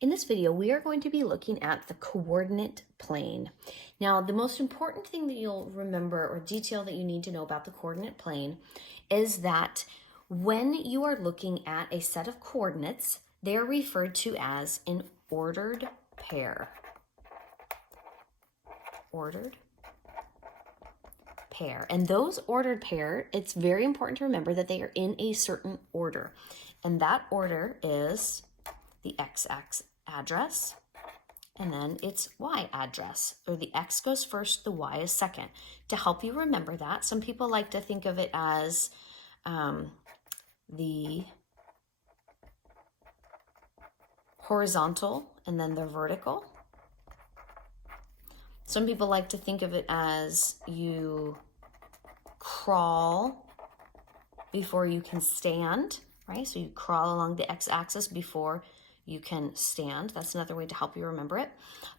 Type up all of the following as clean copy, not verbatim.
In this video, we are going to be looking at the coordinate plane. Now, the most important thing that you'll remember or detail that you need to know about the coordinate plane is that when you are looking at a set of coordinates, they are referred to as an ordered pair. Ordered pair. And those ordered pair, it's very important to remember that they are in a certain order. And that order is the x-axis address, and then its y address, or the x goes first, the y is second. To help you remember that, some people like to think of it as the horizontal and then the vertical. Some people like to think of it as you crawl before you can stand, right? So you crawl along the x-axis before you can stand. That's another way to help you remember it.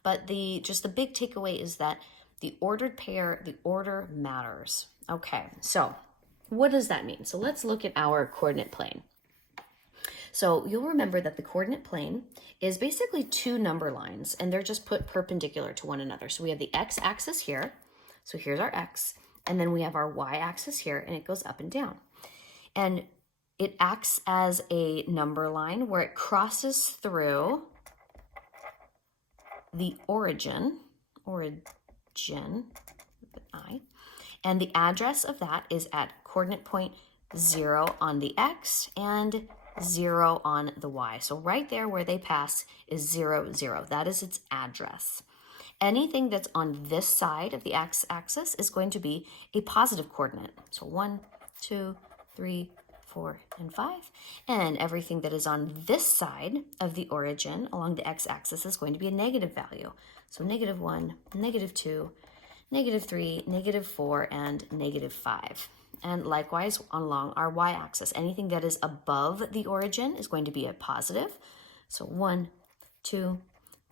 But just the big takeaway is that the ordered pair, the order matters. Okay, so what does that mean? So let's look at our coordinate plane. So you'll remember that the coordinate plane is basically two number lines, and they're just put perpendicular to one another. So we have the x-axis here. So here's our x, and then we have our y-axis here, and it goes up and down. And it acts as a number line where it crosses through the origin, with an I, and the address of that is at coordinate point 0 on the x and 0 on the y. So right there where they pass is 0, 0. That is its address. Anything that's on this side of the x-axis is going to be a positive coordinate. So 1, 2, 3, 4, and 5. And everything that is on this side of the origin along the x-axis is going to be a negative value. So -1, -2, -3, -4, and -5. And likewise, along our y-axis, anything that is above the origin is going to be a positive. So 1, 2,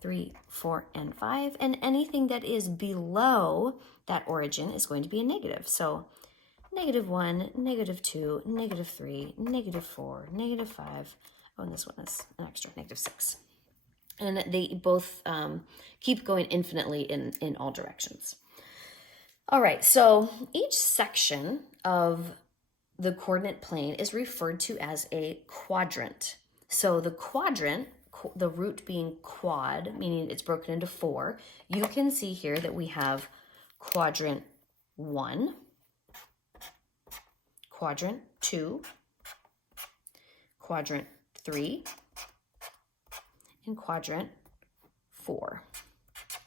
3, 4, and 5. And anything that is below that origin is going to be a negative. So -1, -2, -3, -4, -5. Oh, and this one is an extra, -6. And they both keep going infinitely in all directions. All right, so each section of the coordinate plane is referred to as a quadrant. So the quadrant, the root being quad, meaning it's broken into 4, you can see here that we have quadrant 1, quadrant 2, quadrant 3, and quadrant 4.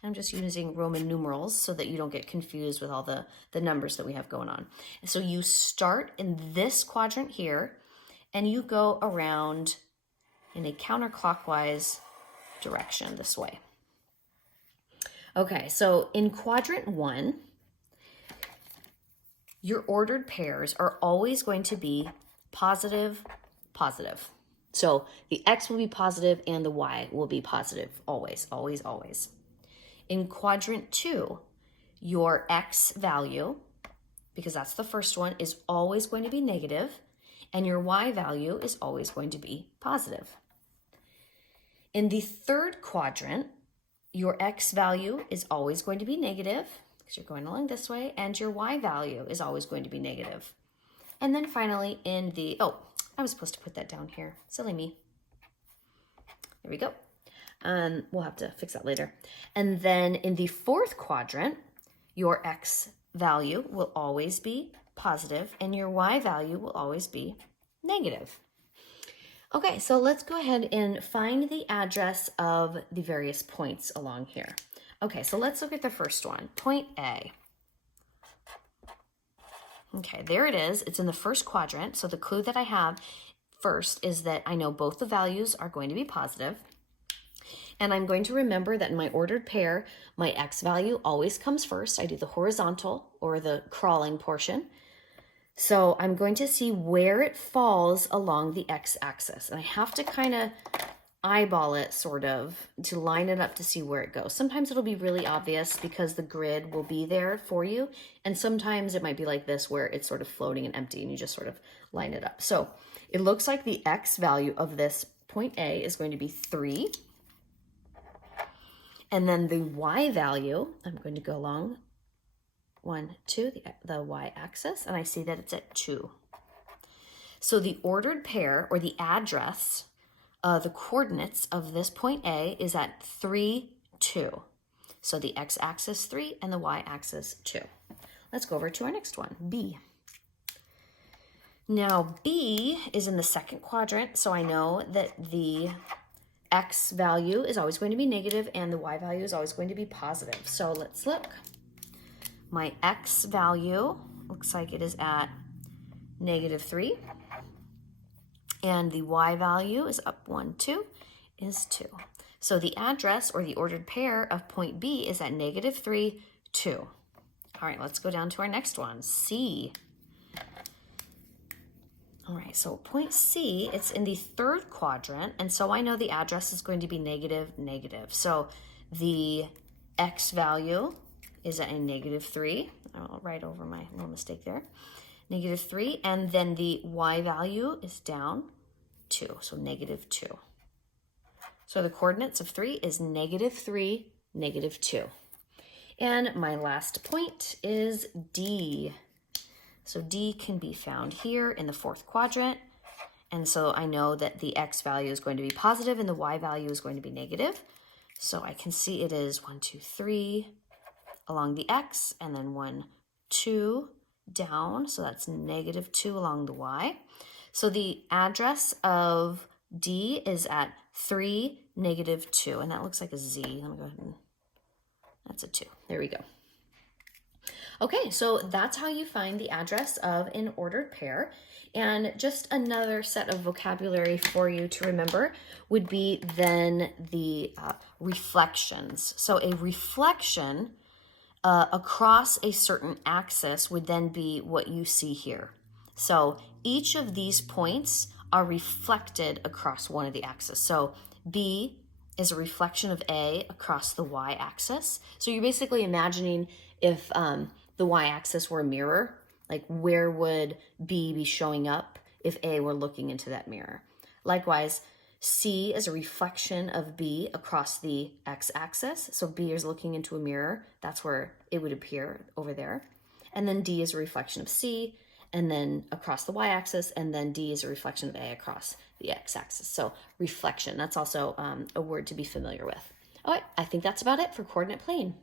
I'm just using Roman numerals so that you don't get confused with all the numbers that we have going on. And so you start in this quadrant here, and you go around in a counterclockwise direction this way. Okay, so in quadrant 1, your ordered pairs are always going to be positive, positive. So the x will be positive and the y will be positive, always, always, always. In quadrant 2, your x value, because that's the first one, is always going to be negative, and your y value is always going to be positive. In the third quadrant, your x value is always going to be negative, because you're going along this way, and your y value is always going to be negative. And then finally in the, oh, I was supposed to put that down here. Silly me. There we go. We'll have to fix that later. And then in the fourth quadrant, your x value will always be positive, and your y value will always be negative. Okay, so let's go ahead and find the address of the various points along here. Okay, so let's look at the first one, point A. Okay, there it is. It's in the first quadrant. So the clue that I have first is that I know both the values are going to be positive. And I'm going to remember that in my ordered pair, my x value always comes first. I do the horizontal or the crawling portion. So I'm going to see where it falls along the x-axis. And I have to kind of eyeball it sort of to line it up to see where it goes. Sometimes it'll be really obvious because the grid will be there for you. And sometimes it might be like this where it's sort of floating and empty and you just sort of line it up. So it looks like the x value of this point A is going to be 3. And then the y value, I'm going to go along 1, 2, the y-axis, and I see that it's at 2. So the ordered pair, or the address, the coordinates of this point A is at 3, 2. So the x-axis 3 and the y-axis 2. Let's go over to our next one, B. Now B is in the second quadrant, so I know that the x value is always going to be negative and the y value is always going to be positive. So let's look. My x value looks like it is at -3. And the y value is up 1, 2, is 2. So the address, or the ordered pair, of point B is at -3, 2. All right, let's go down to our next one, C. All right, so point C, it's in the third quadrant, and so I know the address is going to be negative, negative. So the x value is at a -3. I'll write over my little mistake there. -3, and then the y value is down 2, so -2. So the coordinates of 3 is -3, -2. And my last point is D. So D can be found here in the fourth quadrant. And so I know that the x value is going to be positive and the y value is going to be negative. So I can see it is 1, 2, 3 along the x, and then 1, 2 down. So that's -2 along the y. So the address of D is at 3, -2. And that looks like a Z. Let me go ahead and, that's a 2. There we go. Okay, so that's how you find the address of an ordered pair. And just another set of vocabulary for you to remember would be then the reflections. So a reflection across a certain axis would then be what you see here. So each of these points are reflected across one of the axes. So B is a reflection of A across the y-axis. So you're basically imagining if the y-axis were a mirror, like where would B be showing up if A were looking into that mirror? Likewise, C is a reflection of B across the x-axis. So B is looking into a mirror. That's where it would appear over there. And then D is a reflection of C, and then across the y-axis, and then D is a reflection of A across the x-axis. So reflection, that's also a word to be familiar with. All right, I think that's about it for coordinate plane.